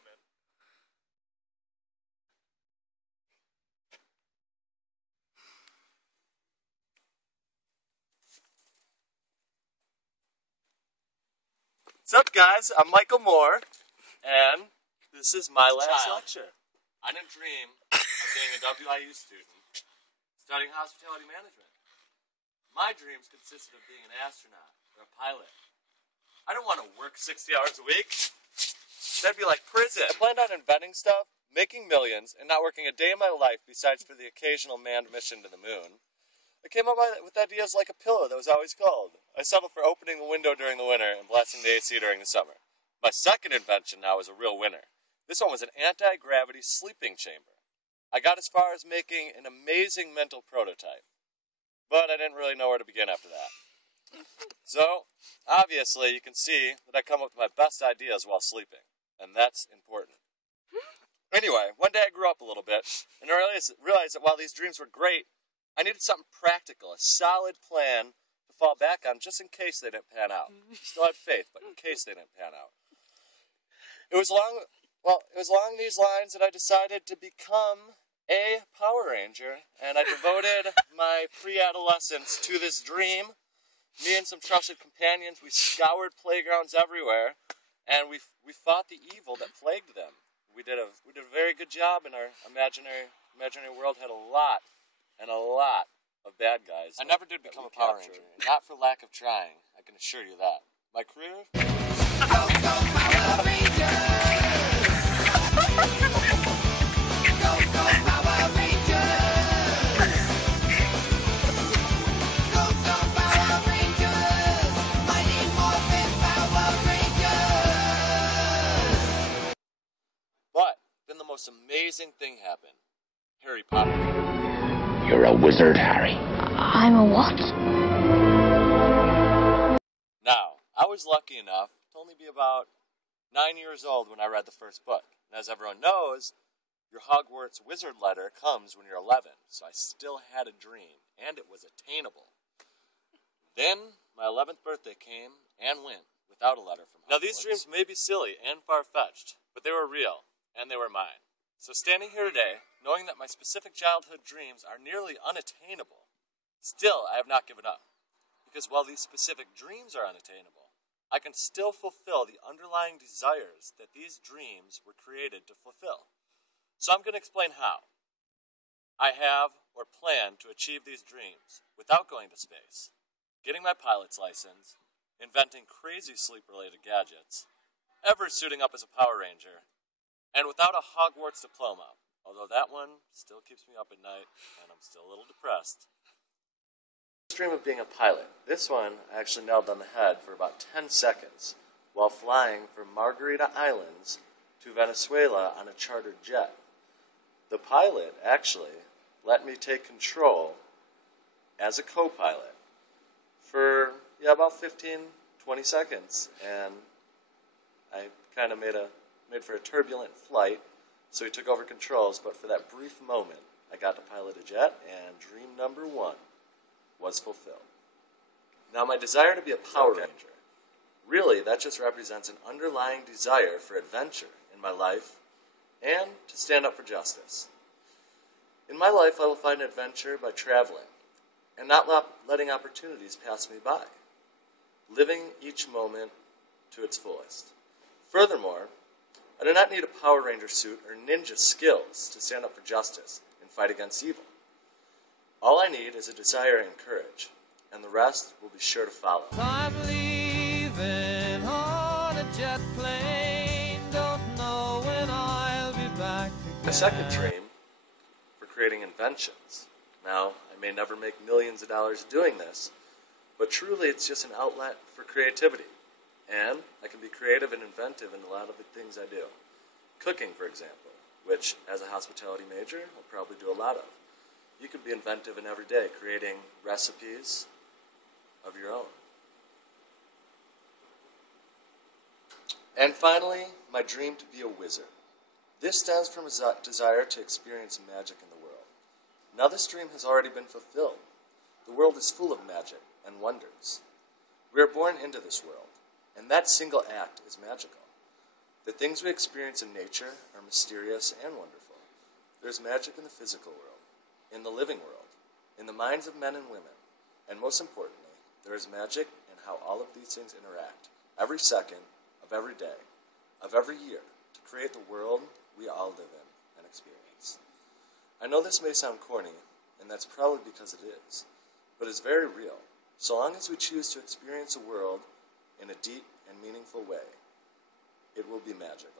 coming. What's up, guys? I'm Michael Moore, and this is my last lecture. I didn't dream of being a WIU student studying hospitality management. My dreams consisted of being an astronaut or a pilot. I don't want to work 60 hours a week. That'd be like prison. I planned on inventing stuff, making millions, and not working a day in my life besides for the occasional manned mission to the moon. I came up with ideas like a pillow that was always cold. I settled for opening the window during the winter and blasting the AC during the summer. My second invention now is a real winner. This one was an anti-gravity sleeping chamber. I got as far as making an amazing mental prototype, but I didn't really know where to begin after that. So, obviously, you can see that I come up with my best ideas while sleeping, and that's important. Anyway, one day I grew up a little bit, and I realized that while these dreams were great, I needed something practical, a solid plan to fall back on just in case they didn't pan out. Still had faith, but in case they didn't pan out. It was along these lines that I decided to become a Power Ranger, and I devoted my pre-adolescence to this dream. Me and some trusted companions, we scoured playgrounds everywhere, and we fought the evil that plagued them. We did a very good job, and our imaginary world had a lot of bad guys. I never did become a Power Ranger, not for lack of trying, I can assure you that. My career? Go, go, Power Rangers! Go, go, Power Rangers! Go, go, Power Rangers! Mighty Morphin Power Rangers! But then the most amazing thing happened. Harry Potter. You're a wizard, Harry. I'm a what? Now, I was lucky enough to only be about 9 years old when I read the first book. And as everyone knows, your Hogwarts wizard letter comes when you're 11. So I still had a dream, and it was attainable. Then, my 11th birthday came and went without a letter from Hogwarts. Now, these dreams may be silly and far-fetched, but they were real, and they were mine. So standing here today, knowing that my specific childhood dreams are nearly unattainable, still I have not given up. Because while these specific dreams are unattainable, I can still fulfill the underlying desires that these dreams were created to fulfill. So I'm going to explain how. I have or plan to achieve these dreams without going to space, getting my pilot's license, inventing crazy sleep-related gadgets, ever suiting up as a Power Ranger, and without a Hogwarts diploma, although that one still keeps me up at night, and I'm still a little depressed. Dream of being a pilot. This one I actually nailed on the head for about 10 seconds while flying from Margarita Islands to Venezuela on a chartered jet. The pilot actually let me take control as a co-pilot for about 15-20 seconds, and I kind of made for a turbulent flight, so he took over controls, but for that brief moment, I got to pilot a jet, and dream number one was fulfilled. Now, my desire to be a Power Ranger, really, that just represents an underlying desire for adventure in my life and to stand up for justice. In my life, I will find adventure by traveling and not letting opportunities pass me by, living each moment to its fullest. Furthermore, I do not need a Power Ranger suit or ninja skills to stand up for justice and fight against evil. All I need is a desire and courage, and the rest will be sure to follow. I'm leaving on a jet plane, don't know when I'll be back again. My second dream for creating inventions. Now, I may never make millions of dollars doing this, but truly it's just an outlet for creativity. And I can be creative and inventive in a lot of the things I do. Cooking, for example, which as a hospitality major, I'll probably do a lot of. You could be inventive in every day, creating recipes of your own. And finally, my dream to be a wizard. This stems from a desire to experience magic in the world. Now this dream has already been fulfilled. The world is full of magic and wonders. We are born into this world, and that single act is magical. The things we experience in nature are mysterious and wonderful. There's magic in the physical world, in the living world, in the minds of men and women, and most importantly, there is magic in how all of these things interact every second of every day, of every year, to create the world we all live in and experience. I know this may sound corny, and that's probably because it is, but it's very real. So long as we choose to experience a world in a deep and meaningful way, it will be magical.